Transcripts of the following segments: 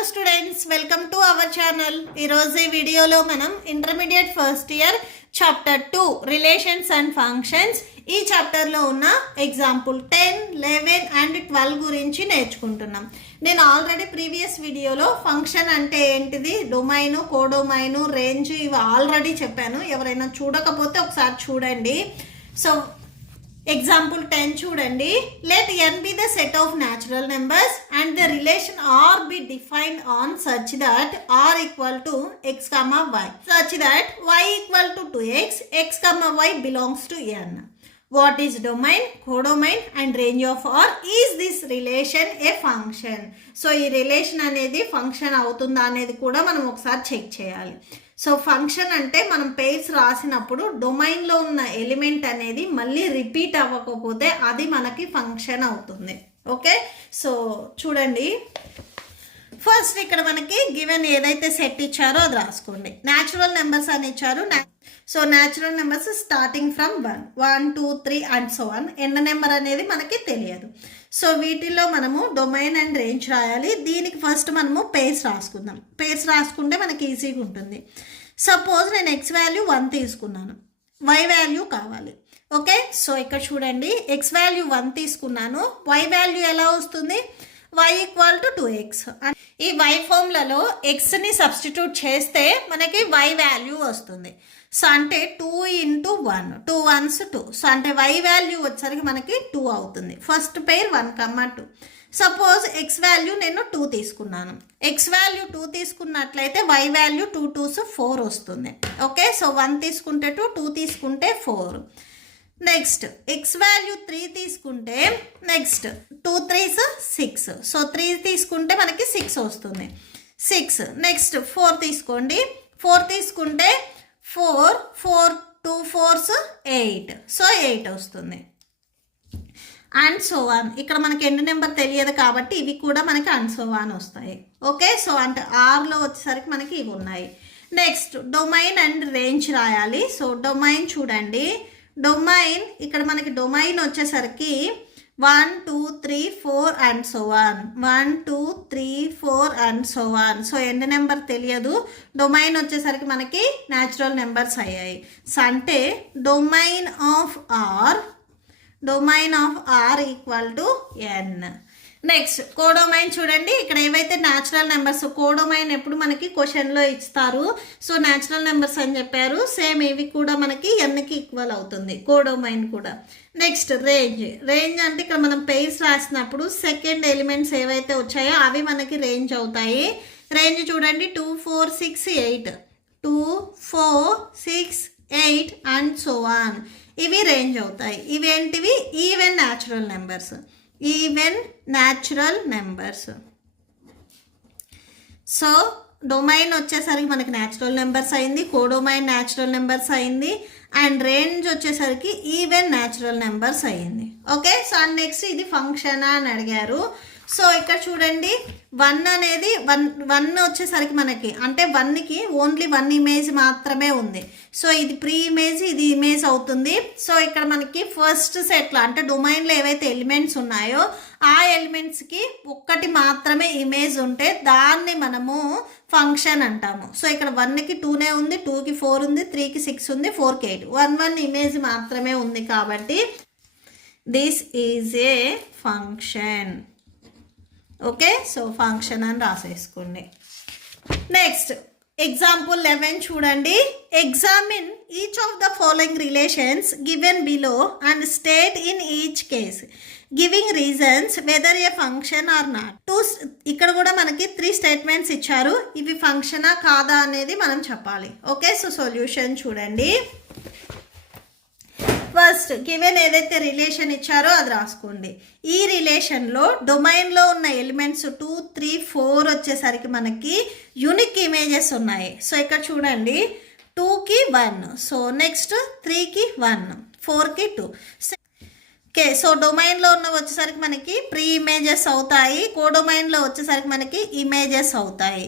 Hello students, welcome to our channel. ఈరోజు ఈ వీడియోలో మనం intermediate first year chapter 2 relations and functions ఈ చాప్టర్లో ఉన్న ఎగ్జాంపుల్ 10, 11 అండ్ 12 గురించి నేర్చుకుంటున్నాం. నేను ఆల్రెడీ ప్రీవియస్ వీడియోలో ఫంక్షన్ అంటే ఏంటిది, డొమైను, కోడొమైను, రేంజ్ ఇవి ఆల్రెడీ చెప్పాను. ఎవరైనా చూడకపోతే ఒకసారి చూడండి. సో ఎగ్జాంపుల్ 10 చూడండి. Let n be the set of natural numbers and the relation r be defined on such that r equal to x comma y, such that y equal to 2x, x comma y belongs to n. What is domain, codomain and range of r? Is this relation a function? So ఈ relation అనేది function అవుతుందా అనేది కూడా మనం ఒకసారి check చేయాలి. So function అంటే మనం పేర్స్ రాసినప్పుడు డొమైన్లో ఉన్న ఎలిమెంట్ అనేది మళ్ళీ రిపీట్ అవ్వకపోతే అది మనకి ఫంక్షన్ అవుతుంది. ఓకే, సో చూడండి. ఫస్ట్ ఇక్కడ మనకి గివెన్ ఏదైతే సెట్ ఇచ్చారో అది రాసుకోండి. న్యాచురల్ నెంబర్స్ అని ఇచ్చారు. So natural numbers starting from 1, 1, 2, 3 and so on. ఎన్న నెంబర్ అనేది మనకి తెలియదు. సో వీటిల్లో మనము డొమైన్ అండ్ రేంజ్ రాయాలి. దీనికి ఫస్ట్ మనము పేర్స్ రాసుకుందాం. పేర్స్ రాసుకుంటే మనకి ఈజీగా ఉంటుంది. సపోజ్ నేను ఎక్స్ వాల్యూ 1 తీసుకున్నాను, వై వాల్యూ కావాలి. ఓకే, సో ఇక్కడ చూడండి, ఎక్స్ వాల్యూ 1 తీసుకున్నాను, వై వాల్యూ ఎలా వస్తుంది, y ఈక్వల్ టు 2x. ఈ y ఫార్ములలో xని సబ్స్టిట్యూట్ చేస్తే మనకి y వాల్యూ వస్తుంది. సో అంటే 2 into 1, 2 ones 2. సో అంటే y వాల్యూ వచ్చేసరికి మనకి 2 అవుతుంది. ఫస్ట్ పేర్ 1, 2. సపోజ్ x వాల్యూ నేను 2 తీసుకున్నాను. x వాల్యూ 2 తీసుకున్నట్లయితే y వాల్యూ 2 2s 4 వస్తుంది. ఓకే, సో 1 తీసుకుంటే 2, 2 తీసుకుంటే 4. నెక్స్ట్ ఎక్స్ వాల్యూ 3 తీసుకుంటే నెక్స్ట్ 2 3s 6. సో 3 తీసుకుంటే మనకి 6 వస్తుంది. 6. నెక్స్ట్ 4 తీసుకోండి. 4 తీసుకుంటే 4, 2 4s 8. సో 8 వస్తుంది. And so one. ఇక్కడ మనకి ఎండ్ నెంబర్ తెలియదు కాబట్టి ఇవి కూడా మనకి అండ్ సో వన్ వస్తాయి. ఓకే, సో అంటే ఆర్లో వచ్చేసరికి మనకి ఇవి ఉన్నాయి. నెక్స్ట్ డొమైన్ అండ్ రేంజ్ రాయాలి. సో డొమైన్ చూడండి. డొమైన్ ఇక్కడ మనకి డొమైన్ వచ్చేసరికి 1 2 3 4 and so one, 1 2 3 4 and so one. So end number తెలియదు. డొమైన్ వచ్చేసరికి మనకి న్యాచురల్ నెంబర్స్ అయ్యాయి. సో అంటే domain of are equal to n. Next codomain చూడండి. ఇక్కడ ఏవైతే న్యాచురల్ నెంబర్స్, కోడొమైన్ ఎప్పుడు మనకి క్వశ్చన్లో ఇస్తారు. సో న్యాచురల్ నెంబర్స్ అని చెప్పారు. సేమ్ ఇవి కూడా మనకి nకి ఈక్వల్ అవుతుంది, కోడొమైన్ కూడా. నెక్స్ట్ రేంజ్ అంటే ఇక్కడ మనం పేర్స్ రాసినప్పుడు సెకండ్ ఎలిమెంట్స్ ఏవైతే వచ్చాయో అవి మనకి రేంజ్ అవుతాయి. రేంజ్ చూడండి 2 4 6 8, 2 4 6 8 అండ్ సో ఆన్. ఇవి రేంజ్ అవుతాయి. ఇవేంటివి, even natural numbers. So domain వచ్చేసరికి మనకి న్యాచురల్ నెంబర్స్ అయింది, కోడొమైన్ న్యాచురల్ నెంబర్స్ అయింది, అండ్ రేంజ్ వచ్చేసరికి ఈవెన్ న్యాచురల్ నెంబర్స్ అయ్యింది. ఓకే, సో నెక్స్ట్ ఇది ఫంక్షన్ అని అడిగారు. సో ఇక్కడ చూడండి 1 అనేది 1 వచ్చేసరికి మనకి అంటే 1కి ఓన్లీ 1 ఇమేజ్ మాత్రమే ఉంది. సో ఇది ప్రీ ఇమేజ్, ఇది ఇమేజ్ అవుతుంది. సో ఇక్కడ మనకి ఫస్ట్ సెట్లో అంటే డొమైన్లో ఏవైతే ఎలిమెంట్స్ ఉన్నాయో ఆ ఎలిమెంట్స్కి ఒక్కటి మాత్రమే ఇమేజ్ ఉంటే దాన్ని మనము ఫంక్షన్ అంటాము. సో ఇక్కడ 1కి 2నే ఉంది, 2కి 4 ఉంది, 3కి 6 ఉంది, 4కి 8. 1 ఇమేజ్ మాత్రమే ఉంది కాబట్టి this is a function. Okay, so function అని రాసేసుకోండి. నెక్స్ట్ ఎగ్జాంపుల్ 11 చూడండి. Examine each of the following relations given below and state in each case giving reasons whether a function or not. ఇక్కడ కూడా మనకి 3 స్టేట్మెంట్స్ ఇచ్చారు. ఇవి ఫంక్షనా కాదా అనేది మనం చెప్పాలి. ఓకే, సో సొల్యూషన్ చూడండి. ఫస్ట్ గివెన్ ఏదైతే రిలేషన్ ఇచ్చారో అది రాసుకోండి. ఈ రిలేషన్లో డొమైన్లో ఉన్న ఎలిమెంట్స్ 2 3 4 వచ్చేసరికి మనకి యూనిక్ ఇమేజెస్ ఉన్నాయి. సో ఇక్కడ చూడండి 2కి 1, సో నెక్స్ట్ 3కి 1, 4కి 2. ఓకే, సో డొమైన్లో ఉన్నవి వచ్చేసరికి మనకి ప్రీ ఇమేజెస్ అవుతాయి, కోడొమైన్లో వచ్చేసరికి మనకి ఇమేజెస్ అవుతాయి.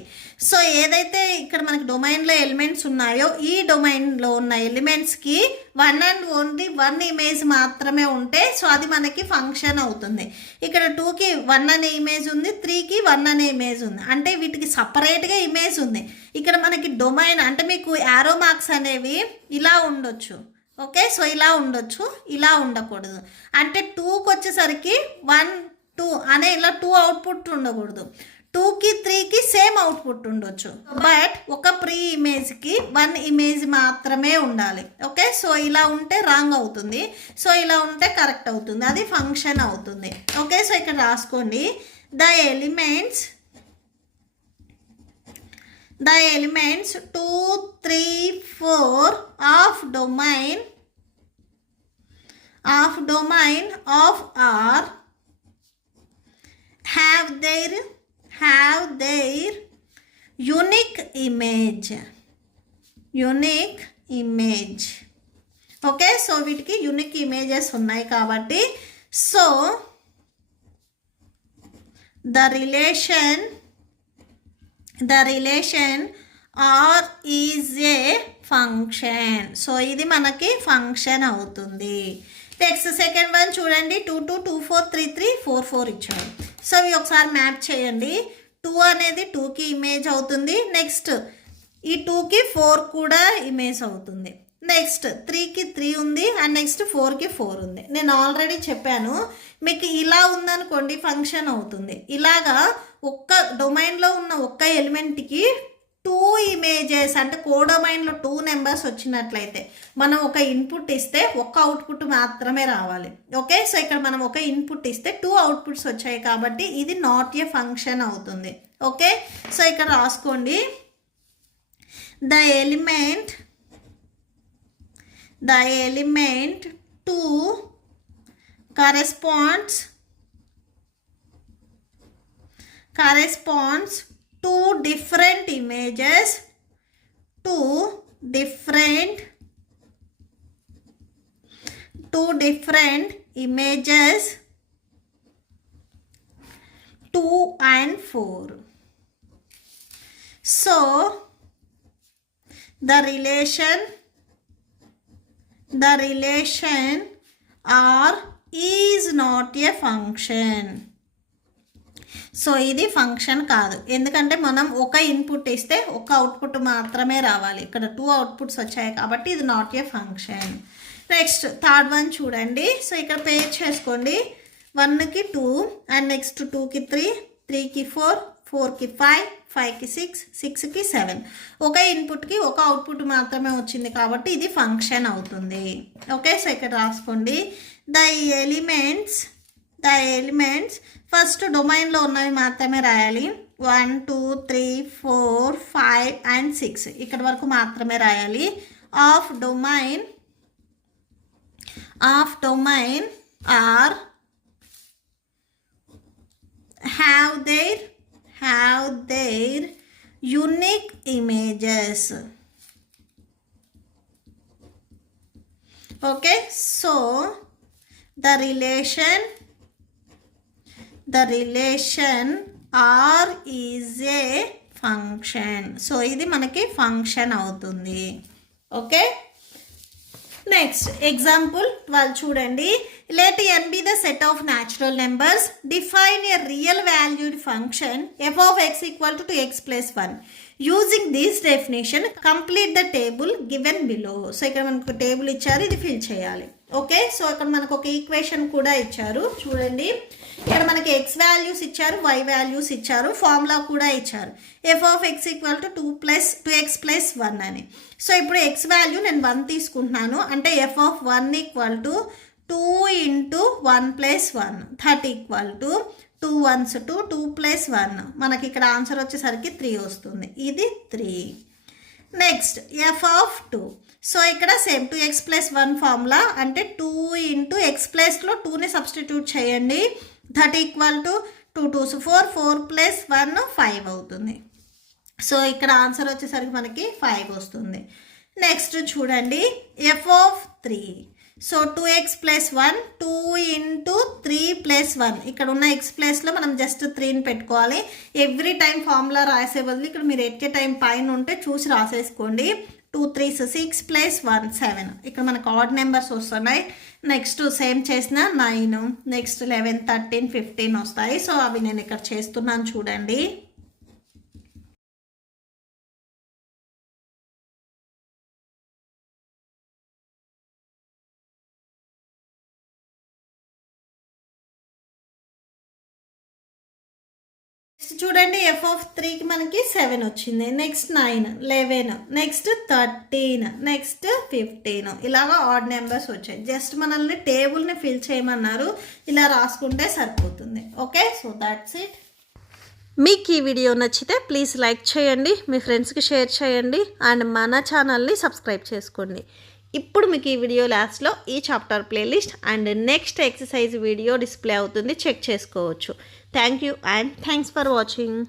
సో ఏదైతే ఇక్కడ మనకి డొమైన్లో ఎలిమెంట్స్ ఉన్నాయో ఈ డొమైన్లో ఉన్న ఎలిమెంట్స్కి one and only one image మాత్రమే ఉంటే సో అది మనకి ఫంక్షన్ అవుతుంది. ఇక్కడ 2కి 1 అనే ఇమేజ్ ఉంది, 3కి 1 అనే ఇమేజ్ ఉంది, అంటే వీటికి సపరేట్గా ఇమేజ్ ఉంది. ఇక్కడ మనకి డొమైన్ అంటే మీకు యారో మార్క్స్ అనేవి ఇలా ఉండొచ్చు. ఓకే, సో ఇలా ఉండొచ్చు, ఇలా ఉండకూడదు. అంటే 2కి వచ్చేసరికి 1 2 అనే ఇలా 2 అవుట్పుట్ ఉండకూడదు. 2కి 3కి సేమ్ అవుట్పుట్ ఉండొచ్చు, బట్ ఒక ప్రీ ఇమేజ్కి 1 ఇమేజ్ మాత్రమే ఉండాలి. ఓకే, సో ఇలా ఉంటే రాంగ్ అవుతుంది, సో ఇలా ఉంటే కరెక్ట్ అవుతుంది, అది ఫంక్షన్ అవుతుంది. ఓకే, సో ఇక్కడ రాసుకోండి, the elements 2 3 4 of domain of R have their unique image. Okay, so వీటికి యూనిక్ ఇమేజెస్ ఉన్నాయి కాబట్టి so the relation R is a function. So ఇది మనకి ఫంక్షన్ అవుతుంది. నెక్స్ట్ సెకండ్ వన్ చూడండి, 2 2 2 4 3 3 4 4 ఇచ్చాడు. సో ఇవి ఒకసారి మ్యాప్ చేయండి. 2 అనేది 2కి ఇమేజ్ అవుతుంది, నెక్స్ట్ ఈ 2కి 4 కూడా ఇమేజ్ అవుతుంది, నెక్స్ట్ 3కి 3 ఉంది, అండ్ నెక్స్ట్ 4కి 4 ఉంది. నేను ఆల్రెడీ చెప్పాను మీకు ఇలా ఉందనుకోండి ఫంక్షన్ అవుతుంది. ఇలాగా ఒక్క డొమైన్లో ఉన్న ఒక్క ఎలిమెంట్కి 2 ఇమేజెస్ అంటే కోడొమైన్లో 2 నెంబర్స్ వచ్చినట్లయితే మనం ఒక ఇన్పుట్ ఇస్తే ఒక్క అవుట్పుట్ మాత్రమే రావాలి. ఓకే, సో ఇక్కడ మనం ఒక ఇన్పుట్ ఇస్తే 2 అవుట్పుట్స్ వచ్చాయి కాబట్టి ఇది నాట్ ఏ ఫంక్షన్ అవుతుంది. ఓకే, సో ఇక్కడ రాసుకోండి, the element 2 corresponds to different images to different images 2 and 4. So the relation R is not a function. So ఇది ఫంక్షన్ కాదు, ఎందుకంటే మనం ఒక ఇన్పుట్ ఇస్తే ఒక అవుట్పుట్ మాత్రమే రావాలి. ఇక్కడ 2 అవుట్పుట్స్ వచ్చాయి కాబట్టి ఇది not a function. Next third one చూడండి, సో ఇక్కడ పేర్ చేసుకోండి, 1కి 2 అండ్ నెక్స్ట్ 2కి 3 3కి 4 4కి 5 5కి 6 6కి 7. ఒక ఇన్పుట్కి ఒక అవుట్పుట్ మాత్రమే వచ్చింది కాబట్టి ఇది ఫంక్షన్ అవుతుంది. ఓకే, సో ఇక్కడ రాసుకోండి, ద ఎలిమెంట్స్ ఫస్ట్ డొమైన్లో ఉన్నవి మాత్రమే రాయాలి. 1 2 3 4 5 అండ్ 6 ఇక్కడ వరకు మాత్రమే రాయాలి. Of domain R have their unique images. Okay, so the relation R is a function. So ఇది మనకి ఫంక్షన్ అవుతుంది. ఓకే, నెక్స్ట్ ఎగ్జాంపుల్ 12 చూడండి, let n be the set of natural numbers, define a real valued function f of x equal to x plus 1. Using this definition complete the table given below. So ఇక్కడ మనకు table ఇచ్చారు, ఇది fill చేయాలి. Okay, so ఇక్కడ మనకు ఒక equation కూడా ఇచ్చారు చూడండి, ఇక్కడ మనకి ఎక్స్ వాల్యూస్ ఇచ్చారు, వై వాల్యూస్ ఇచ్చారు, ఫార్ములా కూడా ఇచ్చారు, F of X equal to 2x+1 అని. సో ఇప్పుడు ఎక్స్ వాల్యూ నేను 1 తీసుకుంటున్నాను, అంటే F of 1 equal to 2 × 1 + 1 that equal to 2 1s 2 2 + 1. మనకి ఇక్కడ ఆన్సర్ వచ్చేసరికి 3 వస్తుంది, ఇది 3. నెక్స్ట్ ఎఫ్ ఆఫ్ 2, సో ఇక్కడ సేమ్ 2x+1 ఫార్ములా, అంటే 2 × x ప్లస్లో 2ని సబ్స్టిట్యూట్ చేయండి, దట్ ఈక్వల్ టు 2 2s 4 4 + 1 5 అవుతుంది. సో ఇక్కడ ఆన్సర్ వచ్చేసరికి మనకి 5 వస్తుంది. నెక్స్ట్ చూడండి F of 3, so 2x plus 1 2 into 3 plus 1 ఇక్కడ ఉన్న ఎక్స్ ప్లేస్లో మనం జస్ట్ 3ని పెట్టుకోవాలి. ఎవ్రీ టైం ఫార్ములా రాసే బదులు ఇక్కడ మీరు ఎట్ ఏ టైం పైన ఉంటే చూసి రాసేసుకోండి. 2 3s 6 ప్లస్ 1 7. ఇక్కడ మనకు ఆడ్ నెంబర్స్ వస్తున్నాయి. నెక్స్ట్ సేమ్ చేసిన 9, నెక్స్ట్ 11 13 15 వస్తాయి. సో అవి నేను ఇక్కడ చేస్తున్నాను చూడండి. చూడండి f(3)కి మనకి 7 వచ్చింది. నెక్స్ట్ 9 11 నెక్స్ట్ 13 నెక్స్ట్ 15 ఇలాగా ఆడ్ నెంబర్స్ వచ్చాయి. జస్ట్ మనల్ని టేబుల్ని ఫిల్ చేయమన్నారు, ఇలా రాసుకుంటే సరిపోతుంది. Okay, so that's it. మీకు ఈ వీడియో నచ్చితే ప్లీజ్ లైక్ చేయండి, మీ ఫ్రెండ్స్కి షేర్ చేయండి అండ్ మన ఛానల్ని సబ్స్క్రైబ్ చేసుకోండి. ఇప్పుడు మీకు ఈ వీడియో లాస్ట్లో ఈ chapter playlist and next exercise video display అవుతుంది, చెక్ చేసుకోవచ్చు. Thank you and thanks for watching.